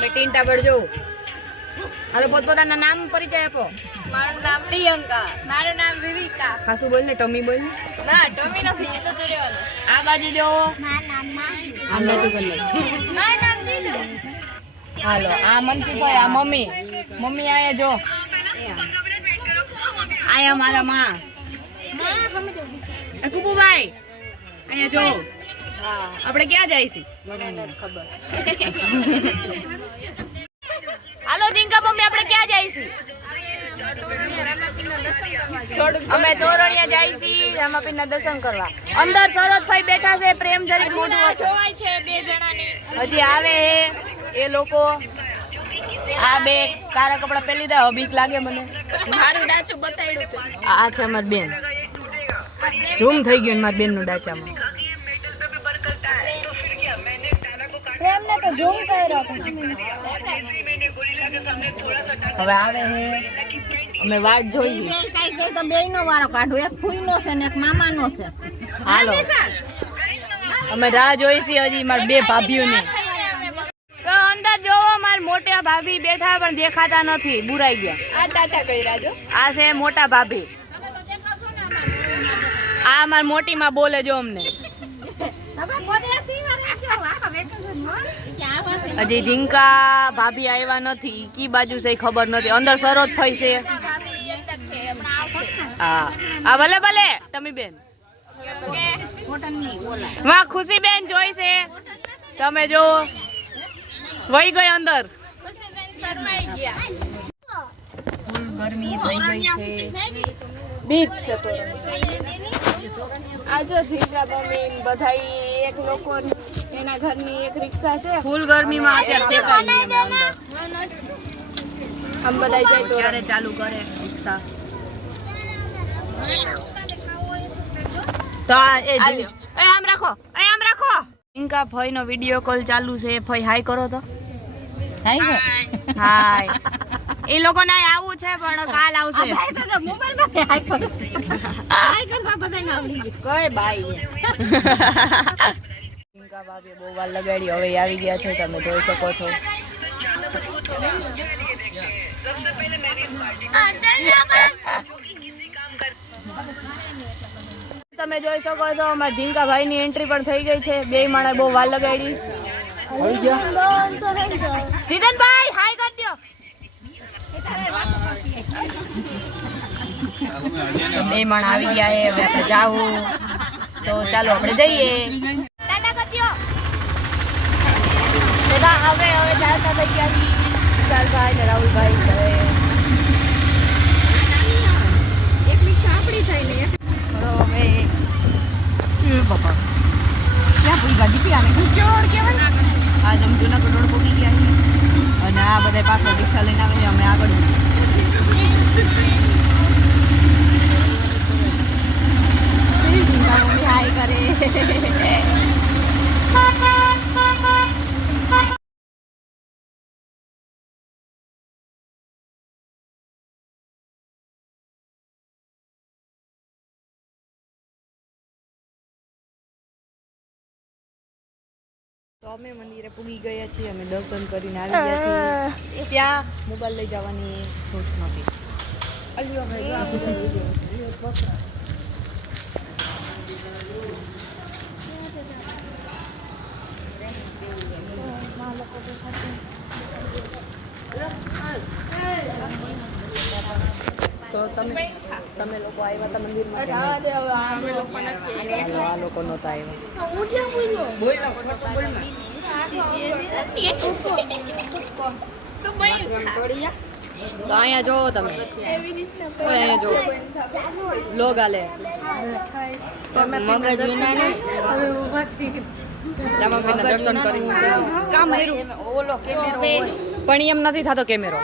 અમે ટીંટા પડજો. હાલો પોતપોતાના નામ પરિચય આપો. મારું નામ પ્રિયંકા. મારું નામ વિવિકા. ખાસું બોલ ને, ટમી બોલ ને. ના ટમી નથી, એ તો રહેવાનું. આ બાજુ જો. મારું નામ માસી. આમ નતું બોલ. મારું નામ દીદુ. હાલો આ મનસુખભાઈ, આ મમ્મી. મમ્મી આયા જો. આયા મારા માં. કુપુભાઈ અહીંયા જો. આપણે ક્યાં જાય છે? ખબર. હાલો જીંકા મમ્મી, આપણે ક્યાં જાય છે? અમે ચોરણિયા જાય છીએ રામાપીરના દર્શન કરવા. અંદર સરોજભાઈ બેઠા છે, પ્રેમ જરી મોઢું જોવાય છે બે જણાની. હજી આવે એ લોકો. આ બે કારા કપડા પહેરી દે, બીક લાગે મને. મારું ડાચું બતાડ્યું હતું. આ છે અમારી બેન. ઝૂમ થઈ ગયું મારી બેન નું ડાચામાં. પ્રેમને તો ઝૂમ કર્યો. હવે આવે છે, અમે વાટ જોઈએ. કઈ કઈ તો બેયનો વારો કાઢો. એક ફૂઈનો છે ને એક મામાનો છે. હાલો અમે રાહ જોઈ છીએ હજી મારી બે ભાભીઓની. તો અંદર જોવો, મારી મોટા ભાભી બેઠા પણ દેખાતા નથી, બુરાઈ ગયા. આ ટાટા કર્યા જો. આ છે મોટા ભાભી. આ મારી મોટી માં બોલે જો અમને. હજી જીંકા ભાભી આવ્યા નથી, કી બાજુ છે ખબર નથી. અંદર સરોજ થઈ છે. હા હા ભલે ભલે તમે બેન. વાહ ખુશી બેન જોઈ છે. તમે જો વહી ગઈ અંદર. ગરમી થઈ ગઈ છે. બીચ છે તો આજો જીંકા મમ્મી બધાઈ એક લોકો એના ઘરની એક રિક્ષા છે. ફૂલ ગરમીમાં અત્યારે શેકાઈ ગઈ અમે અંદર. આમ બધાઈ જાય તો ક્યારે ચાલુ કરે રિક્ષા? તો એ આમ રાખો, આમ રાખો. જીંકા ફઈ નો વિડિયો કોલ ચાલુ છે. ફઈ હાય કરો તો. હાય હાય. એ લોકો ને આવું છે પણ કાલ આવશે. કઈ બાઈ જીંકા ભાભી બહુ વાર લગાડી, હવે આવી ગયા છે, તમે જોઈ શકો છો. તમે જોઈ શકો છો અમારા જીંકા ભાઈ ની એન્ટ્રી પણ થઈ ગઈ છે. બે માણસ બહુ વાર લગાડી. જીતનભાઈ હાય કરી દો. બે માણસ આવી ગયા છે, હવે આપણે જાવું. તો ચાલો આપણે જઈએ. ટાટા કરી દો. દાદા હવે ચાલતા થઈ ગયા છીએ. વિશાલભાઈ ને રાહુલભાઈ ઘરે. એક રિક્ષા આપણી થઈ ને એક હવે પપ્પા ક્યાં પૂરી ગાડી પી આને જોડ કેવાય. આજ અમે જૂનાગઢ રોડ પૂગી ગયા છીએ અને આ બધા પાછળ રિક્ષા લઈને આવે. અમે આગળ મમ્મી હાય કરે. તો અમે મંદિરે પૂગી ગયા છીએ. અમે દર્શન કરીને આવી ગયા છીએ. ત્યાં મોબાઈલ લઈ જવાની છૂટ નથી. તો તમે લોકો આવ્યા હતા મંદિરમાં? આ લોકો નહોતા આવ્યા. તો અહીંયા જોવો તમે, અહીંયા જો લોગ આલે મગજ વિના ને દર્શન કરી કામ ઓલો કેમેરો પણ એમ નથી થતો કેમેરો.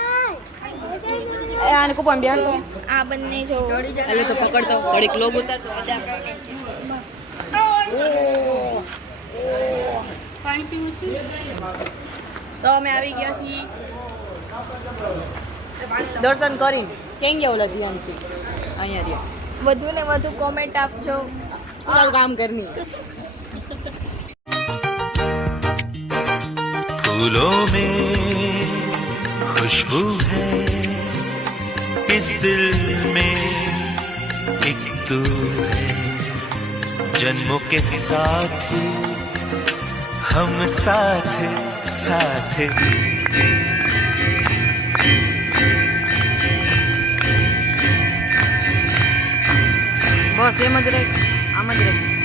આને કુપામ બેહાડતો. આ બંને જો એટલે તો પકડતો ઘડીક લોગ ઉતારતો. પાણી પીવું. તો અમે આવી ગયા છીએ દર્શન કરીને. કેમ ગયા ઓલા જીવાનસી? અહીંયા રહ્યા. વધુ ને વધુ કોમેન્ટ આપજો. કામ કરની. फूलों में खुशबू है इस दिल में एक तू है जन्मों के साथ हम साथ साथ બસ એમ જ રહી આમ જ રહી